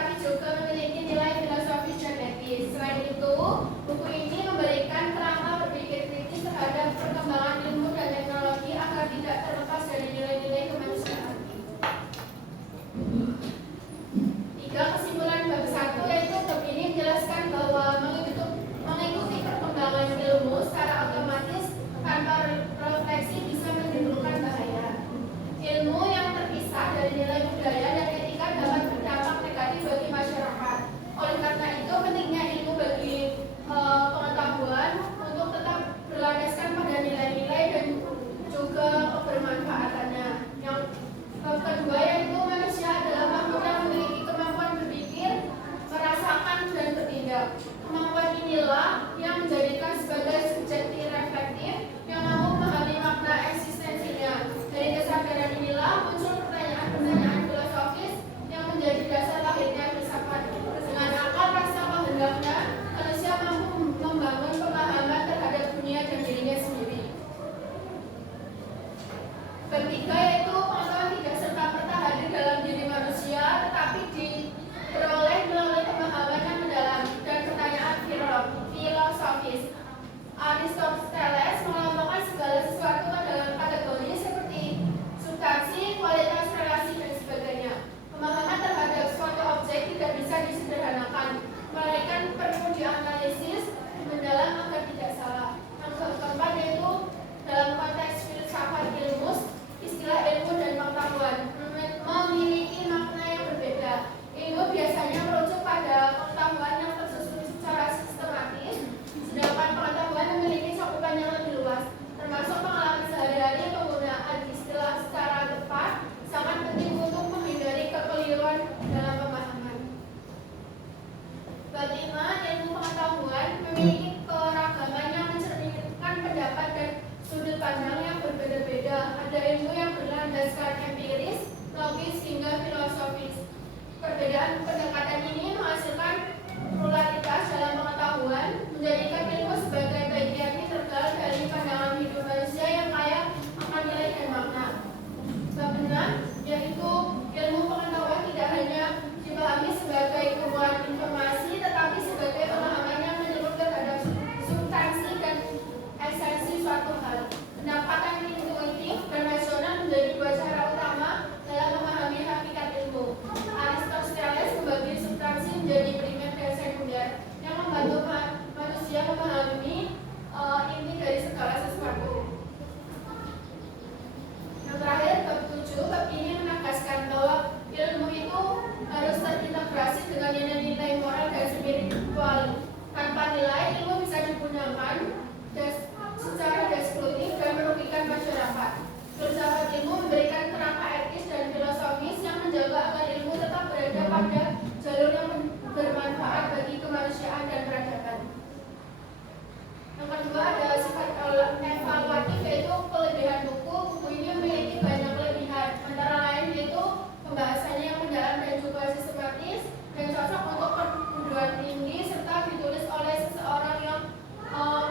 tetapi juga memiliki nilai filosofis dan etis. Selain itu, buku ini memberikan kerangka berpikir kritis terhadap perkembangan ilmu dan teknologi agar tidak terlepas dari nilai-nilai kemanusiaan. 3. Kesimpulan bab 1 yaitu bab ini menjelaskan bahwa mengikuti perkembangan ilmu secara otomatis tanpa refleksi bisa menimbulkan bahaya. Ilmu yang terpisah dari nilai budaya dan etika dapat berdampak negatif bagi masyarakat. Oleh karena itu, pentingnya ilmu bagi pengetahuan untuk tetap berlandaskan pada nilai-nilai dan juga kebermanfaatannya. Yang kedua yaitu manusia adalah makhluk yang memiliki kemampuan berpikir, merasakan, dan bertindak. Kemampuan inilah yang menjadikan sebagai subjek reflektif yang mampu memahami makna eksistensinya. Dari kesadaran inilah muncul pertanyaan-pertanyaan filosofis yang menjadi dasar lahirnya filsafat. Dengan akal rasa kehendaknya, manusia mampu membangun pemahaman terhadap dunia dan dirinya sendiri. Ketiga yaitu pengetahuan tidak serta-merta hadir dalam diri manusia, tetapi diperoleh melalui pemahaman yang mendalam dan pertanyaan filosofis. Aristoteles mengelompokkan segala sesuatu ke dalam kategori seperti substansi, kualitas, relasi, dan sebagainya. Pemahaman terhadap suatu objek tidak bisa disederhanakan, melainkan perlu dianalisis mendalam agar tidak salah. Yang keempat yaitu dalam konteks filsafat ilmu, istilah ilmu dan pengetahuan memiliki makna yang berbeda. Ilmu biasanya merujuk pada pengetahuan yang tersusun secara sistematis, sedangkan pengetahuan memiliki cakupan yang lebih luas, termasuk pengalaman sehari-hari. Penggunaan istilah secara tepat sangat penting untuk menghindari kekeliruan dalam pemahaman. Bab 5, ilmu pengetahuan memiliki keragaman yang mencerminkan pendapat dan sudut pandang yang berbeda-beda. Ada ilmu yang berlandaskan empiris, logis, hingga filosofis. Perbedaan pendekatan ini menghasilkan pluralitas dalam pengetahuan, menjadikan ilmu sebagai bagian integral dari pandangan hidup manusia yang kaya akan nilai dan makna. Bab 6 yaitu ilmu pengetahuan tidak hanya dipahami sebagai kumpulan informasi, tetapi sebagai pemahaman yang menyeluruh terhadap substansi dan esensi suatu hal. Pendapatan intuitif dan rasional menjadi dua cara utama dalam memahami hakikat ilmu. Aristoteles membagi substansi menjadi primer dan sekunder yang membantu manusia memahami inti dari segala sesuatu. Yang terakhir, bab 7, bab ini menegaskan bahwa ilmu itu harus terintegrasi dengan nilai-nilai moral dan spiritual. Tanpa nilai, ilmu bisa digunakan secara destruktif dan merugikan masyarakat. Filsafat ilmu memberikan kerangka etis dan filosofis yang menjaga agar ilmu tetap berada pada jalur yang bermanfaat bagi kemanusiaan dan peradaban. Yang kedua ada sifat evaluatif yaitu kelebihan buku. Buku ini memiliki banyak kelebihan, antara lain yaitu pembahasannya yang mendalam dan juga sistematis dan cocok untuk perguruan tinggi serta ditulis oleh seseorang yang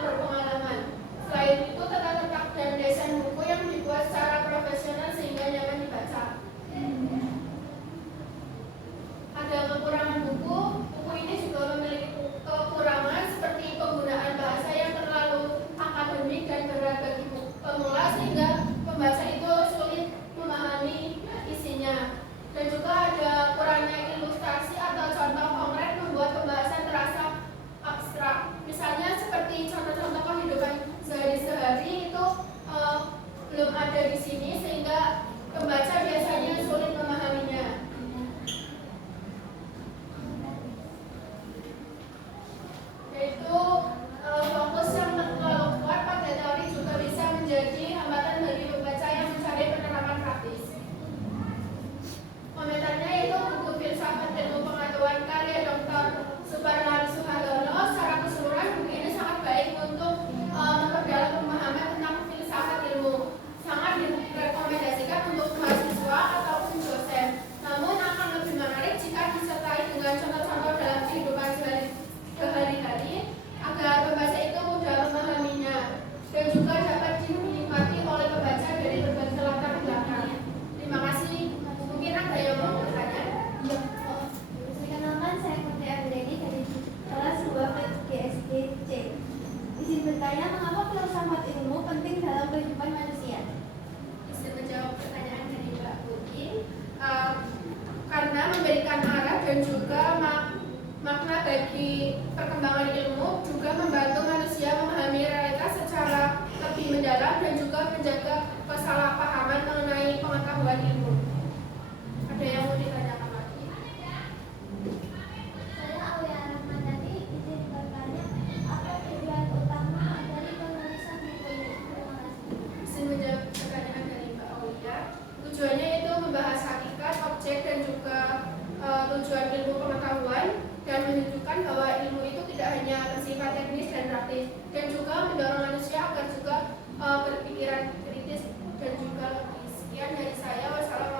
berpengalaman. Selain itu, tata-letak dan desain buku yang dibuat secara profesional sehingga nyaman dibaca. Ada kekurangan buku. Buku ini juga memiliki kekurangan seperti penggunaan bahasa yang terlalu akademik dan berat bagi pemula sehingga pembaca itu sulit memahami isinya. Dan juga ada kurangnya ilustrasi atau contoh konkret membuat pembahasan terasa abstrak. Misalnya seperti contoh-contoh kehidupan sehari-hari itu belum ada di sini sehingga pembaca biasanya sulit memahaminya. Yaitu fokus yang terlalu kuat pada teori juga bisa menjadi hambatan bagi pembaca yang mencari penerapan praktis. Komentarnya yaitu buku filsafat ilmu pengetahuan karya Dr. Suparlan Suhardono. Secara keseluruhan buku ini sangat baik untuk memperdalam pemahaman tentang filsafat ilmu. Sangat direkomendasikan untuk mahasiswa atau dan juga makna bagi perkembangan ilmu, juga membantu manusia memahami realitas secara lebih mendalam dan juga menjaga kesalahpahaman mengenai pengetahuan ilmu. Ada yang mau ditanyakan lagi? Saya Aulia Rahmadani, izin bertanya, apa tujuan utama dari penulisan buku ini? Terima kasih. Izin menjawab pertanyaan dari Mbak Aulia. Tujuannya itu membahas hakikat, objek, dan juga tujuan ilmu pengetahuan, dan menunjukkan bahwa ilmu itu tidak hanya bersifat teknis dan praktis, dan juga mendorong manusia agar juga berpikiran kritis dan juga lebih. Sekian dari saya. Wassalamualaikum.